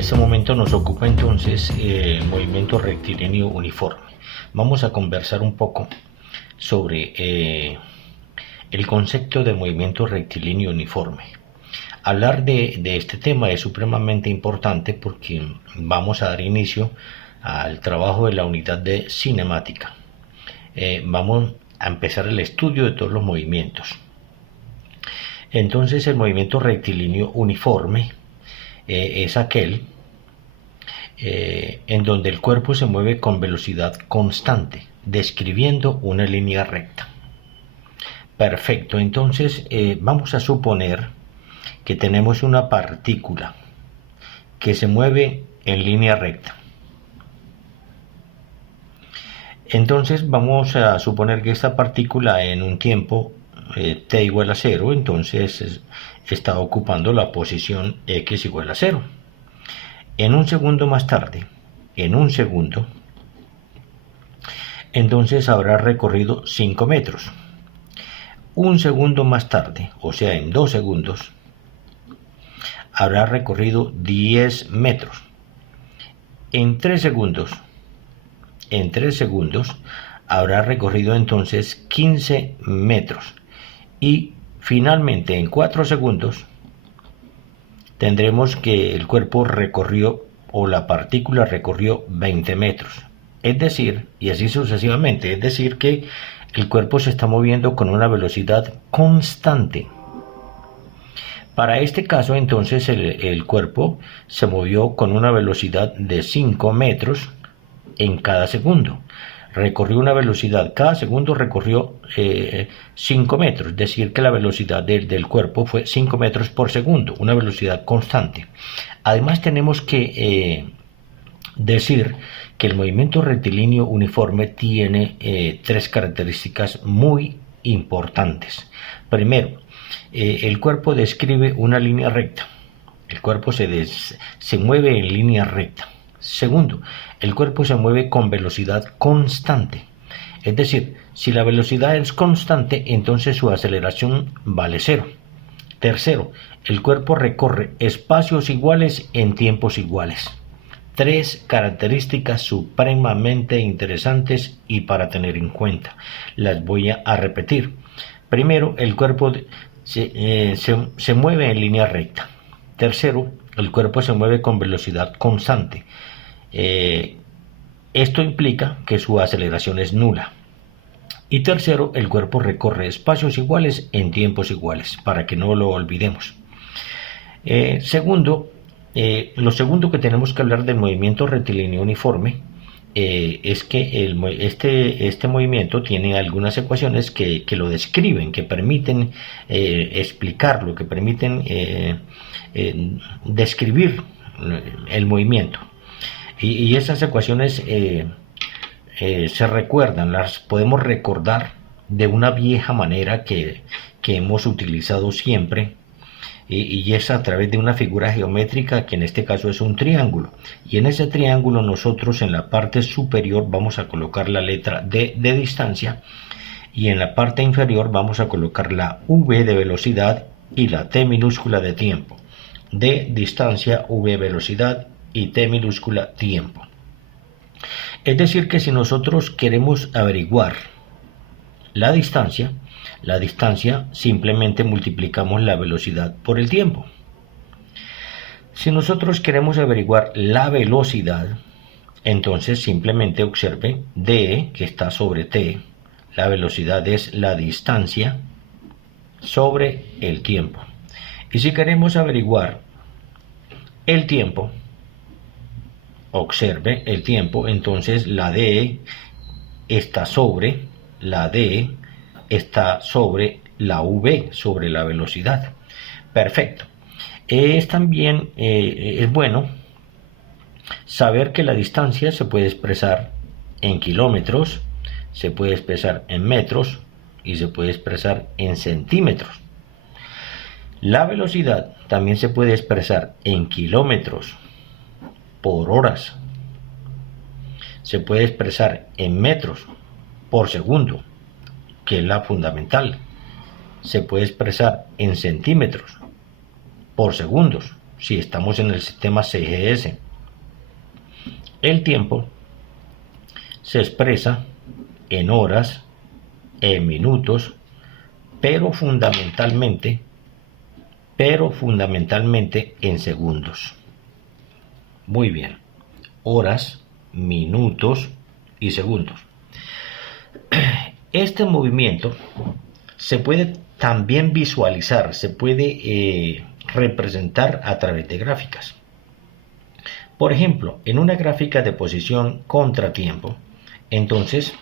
este momento nos ocupa entonces el movimiento rectilíneo uniforme. Vamos a conversar un poco sobre el concepto de movimiento rectilíneo uniforme. Hablar de este tema es supremamente importante porque vamos a dar inicio al trabajo de la unidad de cinemática. Vamos a empezar el estudio de todos los movimientos. Entonces el movimiento rectilíneo uniforme es aquel en donde el cuerpo se mueve con velocidad constante, describiendo una línea recta. Perfecto, entonces vamos a suponer que tenemos una partícula que se mueve en línea recta. Entonces vamos a suponer que esta partícula en un tiempo t igual a 0, entonces está ocupando la posición x igual a 0. En un segundo más tarde, entonces habrá recorrido 5 metros. Un segundo más tarde, o sea en 2 segundos, habrá recorrido 10 metros. En 3 segundos, habrá recorrido entonces 15 metros. Y finalmente en 4 segundos tendremos que el cuerpo recorrió o la partícula recorrió 20 metros. Es decir, y así sucesivamente, es decir que el cuerpo se está moviendo con una velocidad constante. Para este caso entonces el cuerpo se movió con una velocidad de 5 metros en cada segundo. Recorrió una velocidad, cada segundo recorrió 5 metros, es decir que la velocidad del cuerpo fue 5 metros por segundo, una velocidad constante. Además tenemos que decir que el movimiento rectilíneo uniforme tiene 3 características muy importantes. Primero, el cuerpo describe una línea recta, el cuerpo se mueve en línea recta. Segundo, el cuerpo se mueve con velocidad constante. Es decir, si la velocidad es constante, entonces su aceleración vale 0. Tercero, el cuerpo recorre espacios iguales en tiempos iguales. 3 características supremamente interesantes y para tener en cuenta. Las voy a repetir. Primero, el cuerpo se mueve en línea recta. Tercero, el cuerpo se mueve con velocidad constante. Esto implica que su aceleración es nula. Y tercero, el cuerpo recorre espacios iguales en tiempos iguales, para que no lo olvidemos. Lo segundo que tenemos que hablar del movimiento rectilíneo uniforme es que este movimiento tiene algunas ecuaciones que lo describen, que permiten explicarlo, que permiten describir el movimiento. Y esas ecuaciones se recuerdan, las podemos recordar de una vieja manera que hemos utilizado siempre, y es a través de una figura geométrica que en este caso es un triángulo. Y en ese triángulo nosotros en la parte superior vamos a colocar la letra D de distancia, y en la parte inferior vamos a colocar la V de velocidad y la T minúscula de tiempo. D distancia, V velocidad y T minúscula tiempo. Es decir que si nosotros queremos averiguar la distancia simplemente multiplicamos la velocidad por el tiempo. Si nosotros queremos averiguar la velocidad, entonces simplemente observe D, que está sobre T. La velocidad es la distancia sobre el tiempo. Y si queremos averiguar el tiempo, observe el tiempo, entonces la D está sobre la V, sobre la velocidad. Perfecto. También es bueno saber que la distancia se puede expresar en kilómetros, se puede expresar en metros y se puede expresar en centímetros. La velocidad también se puede expresar en kilómetros por horas. Se puede expresar en metros por segundo, que es la fundamental. Se puede expresar en centímetros por segundos, si estamos en el sistema CGS. El tiempo se expresa en horas, en minutos, pero fundamentalmente en segundos. Muy bien, horas, minutos y segundos. Este movimiento se puede también visualizar, se puede representar a través de gráficas. Por ejemplo, en una gráfica de posición contratiempo, entonces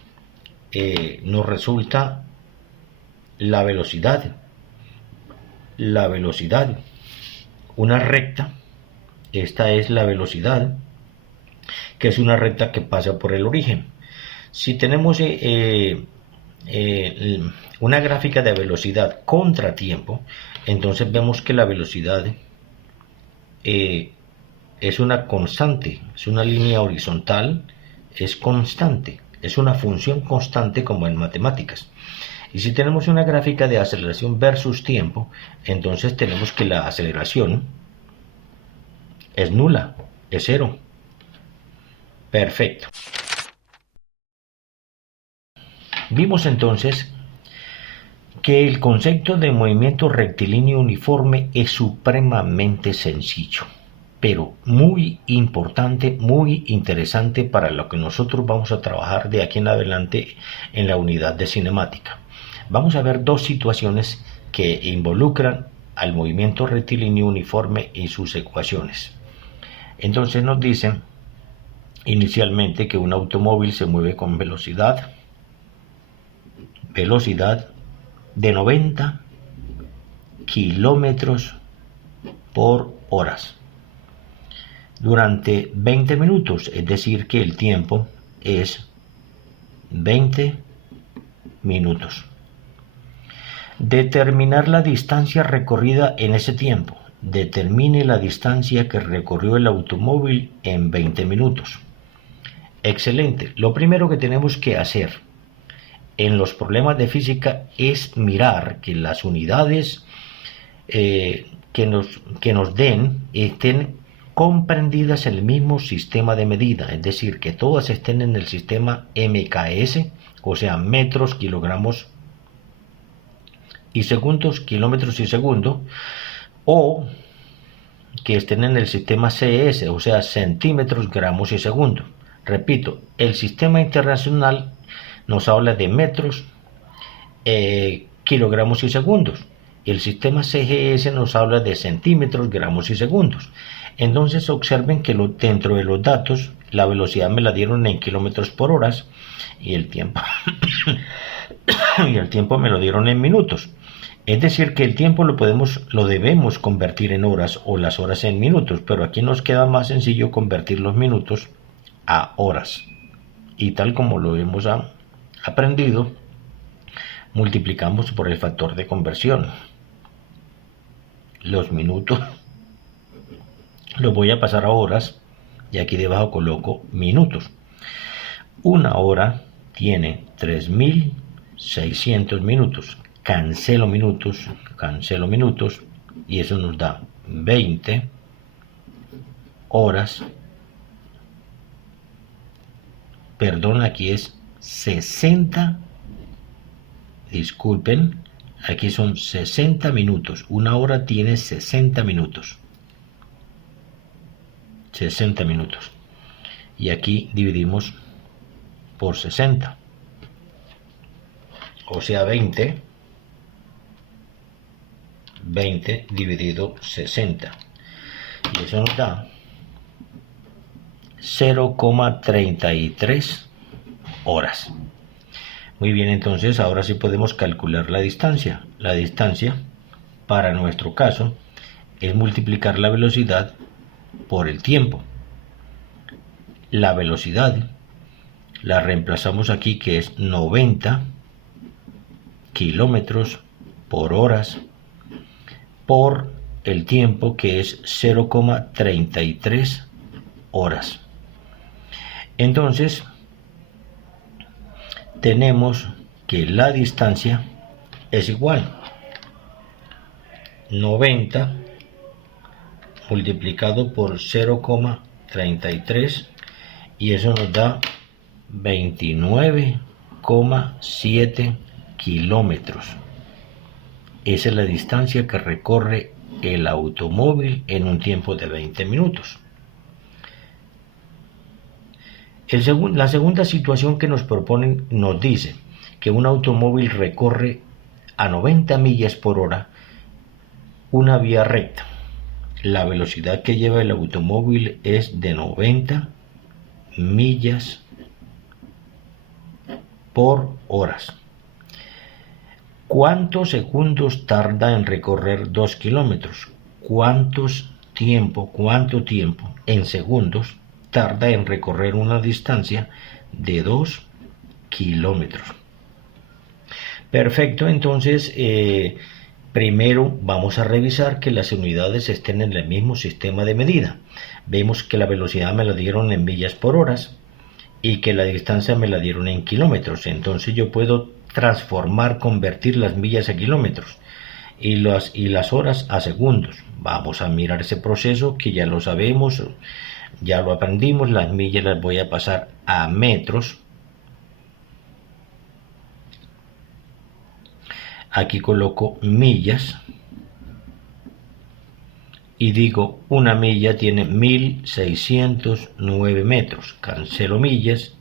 nos resulta la velocidad, una recta. Esta es la velocidad, que es una recta que pasa por el origen. Si tenemos una gráfica de velocidad contratiempo, entonces vemos que la velocidad es una constante, es una línea horizontal, es constante, es una función constante como en matemáticas. Y si tenemos una gráfica de aceleración versus tiempo, entonces tenemos que la aceleración es nula, es cero. Perfecto. Vimos entonces que el concepto de movimiento rectilíneo uniforme es supremamente sencillo, pero muy importante, muy interesante para lo que nosotros vamos a trabajar de aquí en adelante en la unidad de cinemática. Vamos a ver dos situaciones que involucran al movimiento rectilíneo uniforme y sus ecuaciones. Entonces nos dicen inicialmente que un automóvil se mueve con velocidad de 90 kilómetros por hora durante 20 minutos, es decir que el tiempo es 20 minutos. Determinar la distancia recorrida en ese tiempo. Determine la distancia que recorrió el automóvil en 20 minutos. Excelente. Lo primero que tenemos que hacer en los problemas de física es mirar que las unidades que nos den estén comprendidas en el mismo sistema de medida, es decir, que todas estén en el sistema MKS, o sea, metros, kilogramos y segundos, kilómetros y segundos, o que estén en el sistema CS, o sea, centímetros, gramos y segundos. Repito, el sistema internacional nos habla de metros, kilogramos y segundos. El sistema CGS nos habla de centímetros, gramos y segundos. Entonces observen que dentro de los datos la velocidad me la dieron en kilómetros por hora y el tiempo me lo dieron en minutos. Es decir que el tiempo lo debemos convertir en horas o las horas en minutos, pero aquí nos queda más sencillo convertir los minutos a horas. Y tal como lo hemos aprendido, multiplicamos por el factor de conversión. Los minutos los voy a pasar a horas y aquí debajo coloco minutos. Una hora tiene 3600 minutos. Cancelo minutos y eso nos da 20 horas. Perdón, aquí es 60. Disculpen, aquí son 60 minutos. Una hora tiene 60 minutos. 60 minutos. Y aquí dividimos por 60. O sea, 20 dividido 60. Y eso nos da 0,33 horas. Muy bien, entonces ahora sí podemos calcular la distancia. La distancia, para nuestro caso, es multiplicar la velocidad por el tiempo. La velocidad la reemplazamos aquí, que es 90 kilómetros por horas, por el tiempo, que es 0,33 horas. Entonces tenemos que la distancia es igual 90 multiplicado por 0,33 y eso nos da 29,7 kilómetros. Esa es la distancia que recorre el automóvil en un tiempo de 20 minutos. La segunda situación que nos proponen nos dice que un automóvil recorre a 90 millas por hora una vía recta. La velocidad que lleva el automóvil es de 90 millas por hora. ¿Cuántos segundos tarda en recorrer 2 kilómetros? ¿Cuánto tiempo en segundos tarda en recorrer una distancia de 2 kilómetros? Perfecto, entonces primero vamos a revisar que las unidades estén en el mismo sistema de medida. Vemos que la velocidad me la dieron en millas por hora y que la distancia me la dieron en kilómetros. Entonces yo puedo convertir las millas a kilómetros y las horas a segundos. Vamos a mirar ese proceso que ya lo sabemos, ya lo aprendimos. Las millas las voy a pasar a metros. Aquí coloco millas y digo una milla tiene 1609 metros. Cancelo millas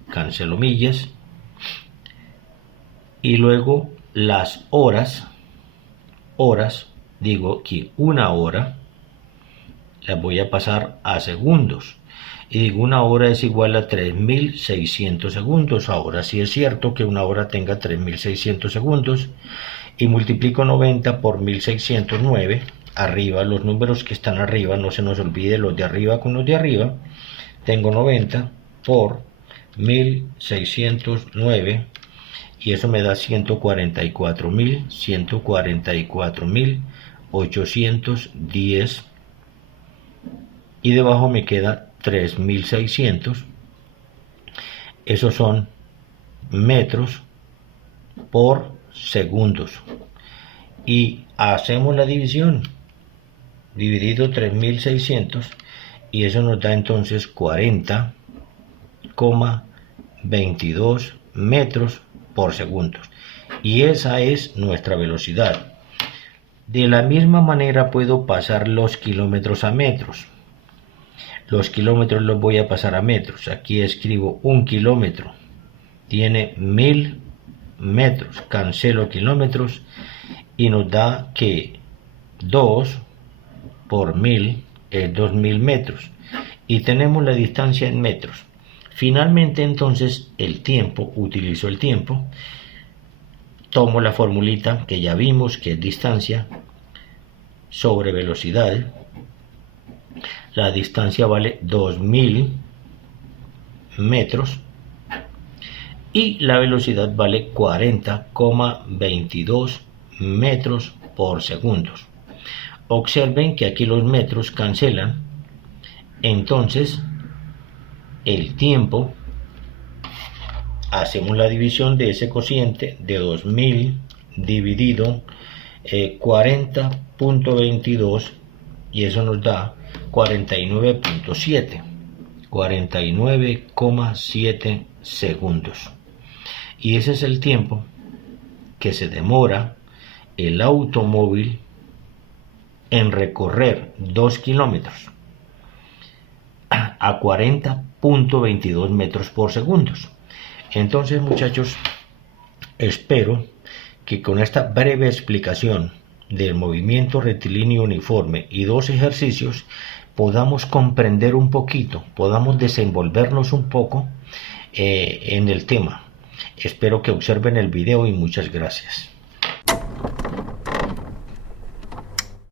y luego las horas, digo que una hora las voy a pasar a segundos y digo una hora es igual a 3600 segundos. Ahora sí es cierto que una hora tenga 3600 segundos y multiplico 90 por 1609. Arriba, los números que están arriba, no se nos olvide los de arriba con los de arriba. Tengo 90 por 1609 y eso me da 144.810 y debajo me queda 3600. Esos son metros por segundos y hacemos la división, dividido 3600 y eso nos da entonces 40,22 metros por segundo y esa es nuestra velocidad. De la misma manera puedo pasar los kilómetros a metros. Los kilómetros los voy a pasar a metros. Aquí escribo un kilómetro tiene 1000 metros, cancelo kilómetros y nos da que 2 por 1000 es 2000 metros y tenemos la distancia en metros. Finalmente entonces utilizo el tiempo, tomo la formulita que ya vimos que es distancia sobre velocidad. La distancia vale 2000 metros y la velocidad vale 40,22 metros por segundo. Observen que aquí los metros cancelan, entonces el tiempo, hacemos la división de ese cociente de 2000 dividido 40.22 y eso nos da 49,7 segundos. Y ese es el tiempo que se demora el automóvil en recorrer 2 kilómetros a 40.22 metros por segundo. Entonces, muchachos, espero que con esta breve explicación del movimiento rectilíneo uniforme y 2 ejercicios podamos comprender un poquito, podamos desenvolvernos un poco en el tema. Espero que observen el video y muchas gracias.